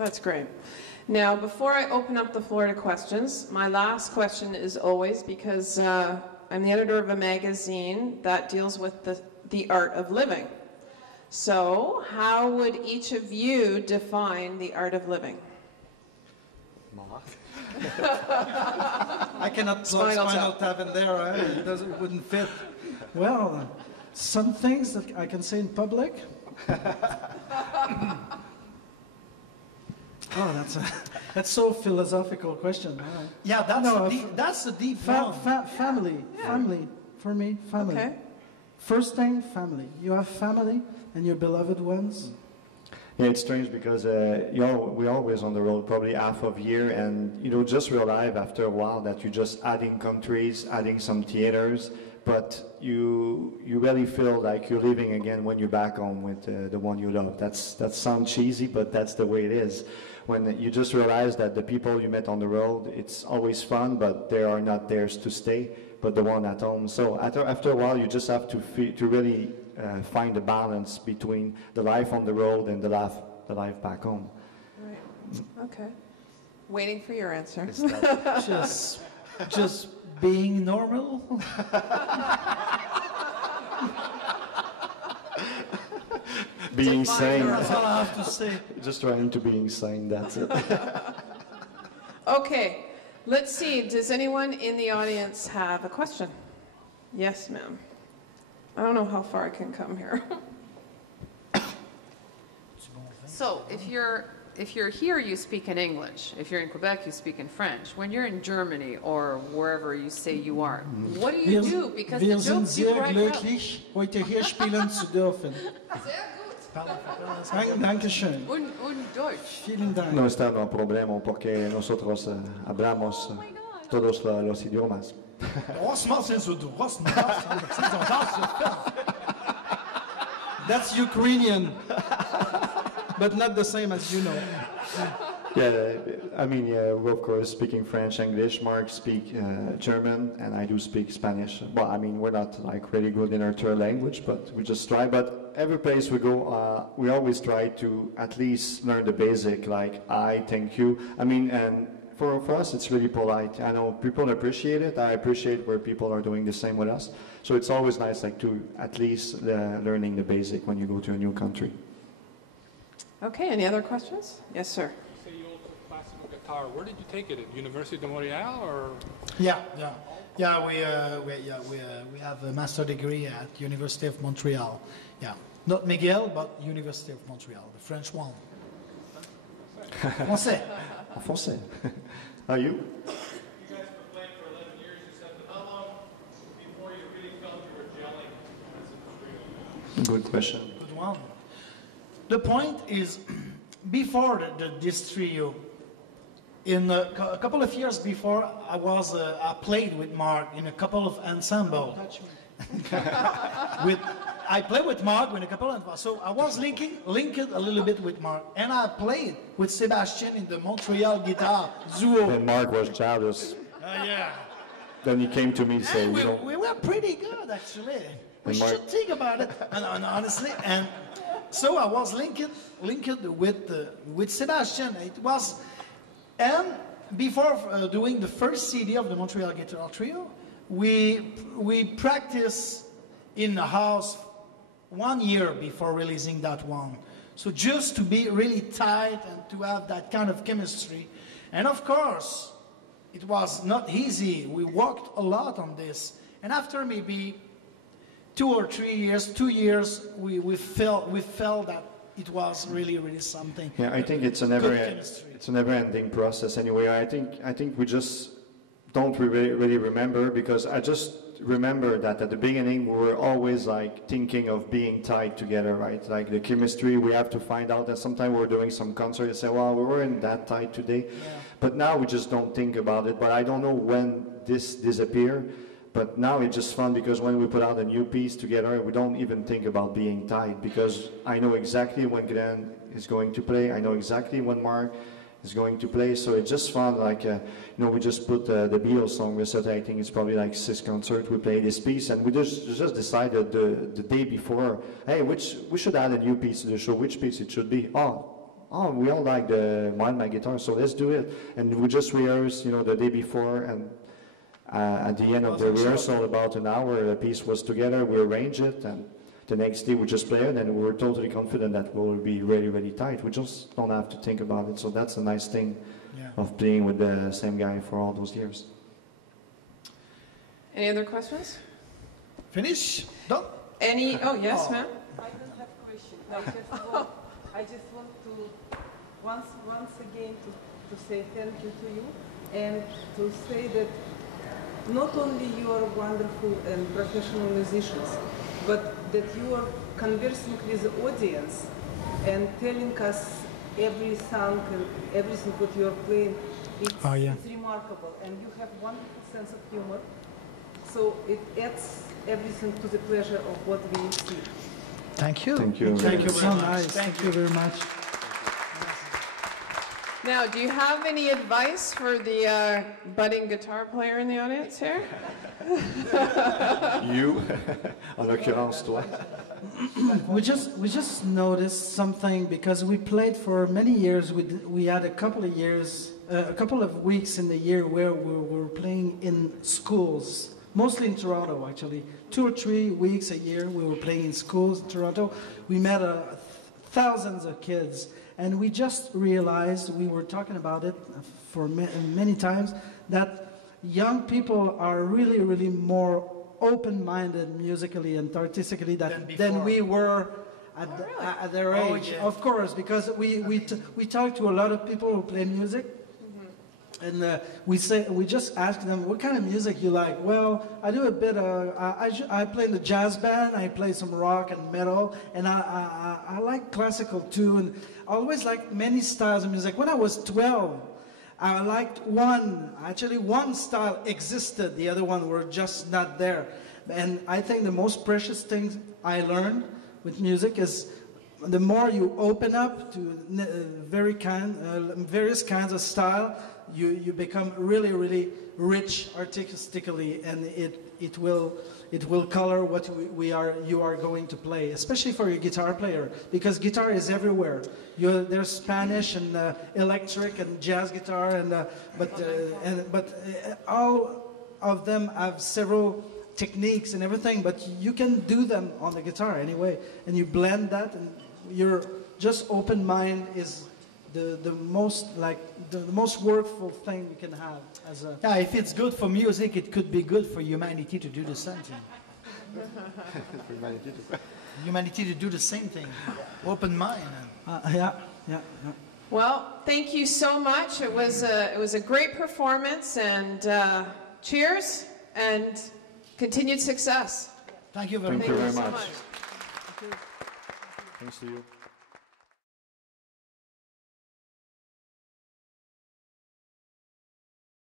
That's great. Now, before I open up the floor to questions, my last question is always, because I'm the editor of a magazine that deals with the art of living. So, how would each of you define the art of living? Mark? I cannot plug Spinal Tap in there, right? It wouldn't fit. Well, some things that I can say in public. Oh, that's so philosophical question. Right? Yeah, that's a deep one. Family, family, for me, family. Okay. First thing, family. You have family and your beloved ones. Yeah, it's strange because we're always on the road, probably half of year, and just realize after a while that you're just adding countries, adding some theaters, but you really feel like you're living again when you're back home with the one you love. That sounds cheesy, but that's the way it is. When you just realize that the people you met on the road, it's always fun, but they are not theirs to stay, but the one at home. So after a while, you just have to really find a balance between the life on the road and the life back home. Right. Okay. Waiting for your answer. Just being normal. Being sane. That's all I have to say. Just trying to be sane, that's it. Okay, let's see. Does anyone in the audience have a question? Yes, ma'am. I don't know how far I can come here. So, if you're here, you speak in English. If you're in Quebec, you speak in French. When you're in Germany or wherever you say you are, what do you do? Because the jokes you write up. Heute hier spielen zu dürfen. Dankeschön. Und Deutsch. Vielen Dank. No está no problema porque nosotros hablamos todos los idiomas. That's Ukrainian, but not the same as you know. Yeah, I mean, we're of course speaking French, English. Mark speak German, and I do speak Spanish. Well, I mean, we're not like really good in our third language, but we just try. But every place we go, we always try to at least learn the basic, like I, thank you. I mean, and for us, it's really polite. I know people appreciate it. I appreciate where people are doing the same with us. So it's always nice, like, to at least learning the basic when you go to a new country. Okay, any other questions? Yes, sir. You say you also classical guitar. Where did you take it? At University de Montreal, or? Yeah. We have a master degree at University of Montreal. Yeah, not McGill, but University of Montreal, the French one. Français. Français. Are you? You guys were playing for 11 years. You said, but how long before you really felt you were gelling as a trio? Good question. Good one. The point is, before this trio, in a couple of years before, I played with Mark in a couple of ensembles. I played with Mark in a couple of, so I was linked a little bit with Mark, and I played with Sébastien in the Montreal Guitare Trio. Then Mark was jealous. Yeah. Then he came to me and said, we were pretty good, actually. We should think about it, and honestly. And so I was linked with Sébastien. It was, and before doing the first CD of the Montreal Guitar Trio, we practiced in the house 1 year before releasing that one. So just to be really tight and to have that kind of chemistry. And of course, it was not easy. We worked a lot on this. And after maybe 2 or 3 years, 2 years, we felt that it was really, really something. Yeah, I think it's a never-ending process. Anyway, I think we just don't really remember, because I just remember that at the beginning we were always like thinking of being tied together, right? Like the chemistry, we have to find out that sometimes we're doing some concert and say, well, we weren't that tight today. Yeah. But now we just don't think about it. But I don't know when this disappeared. But now it's just fun, because when we put out a new piece together, we don't even think about being tied, because I know exactly when Glenn is going to play. I know exactly when Mark is going to play. So it's just fun. Like, we just put the Beatles song. We said, I think it's probably like 6 concerts. We played this piece, and we just decided the day before, hey, we should add a new piece to the show. Which piece it should be? Oh, oh, we all like the Mind My Guitar, so let's do it. And we just rehearsed, you know, the day before, and at the end of the rehearsal, about an hour, the piece was together, we arranged it, and the next day we just played it, and we were totally confident that we'll be really, really tight. We just don't have to think about it, so that's a nice thing of playing with the same guy for all those years. Any other questions? Finish? Done? Oh, yes, ma'am? I don't have question. I just want to once again to say thank you to you and to say that not only you are wonderful and professional musicians, but that you are conversing with the audience and telling us every song and everything that you are playing. It's remarkable, and you have wonderful sense of humor. So it adds everything to the pleasure of what we see. Thank you. Thank you. Thank you very much. Nice. Thank you very much. Now, do you have any advice for the budding guitar player in the audience here? You, en l'occurrence toi. We just noticed something because we played for many years. We had a couple of years, a couple of weeks in the year where we were playing in schools, mostly in Toronto actually. 2 or 3 weeks a year we were playing in schools in Toronto. We met thousands of kids, and we just realized, we were talking about it for many times, that young people are really, really more open-minded musically and artistically than we were at their age. Yeah. Of course, because we talk to a lot of people who play music, and we just ask them, what kind of music you like? Well, I do a bit of, I play in the jazz band, I play some rock and metal, and I like classical too, and I always like many styles of music. When I was 12, I liked one style existed, the other one were just not there. And I think the most precious thing I learned with music is the more you open up to various kinds of style, you become really, really rich artistically, and it will color what you are going to play, especially for your guitar player, because guitar is everywhere. There's Spanish and electric and jazz guitar, but all of them have several techniques and everything, but you can do them on the guitar anyway, and you blend that, and your just open mind is the most worthwhile thing you can have as a... Yeah, if it's good for music, it could be good for humanity to do the same thing. Humanity to do the same thing. Open mind. Yeah. Well, thank you so much. It was a great performance, and cheers and continued success. Thank you very much. Thank you very so much. much. Thanks to you.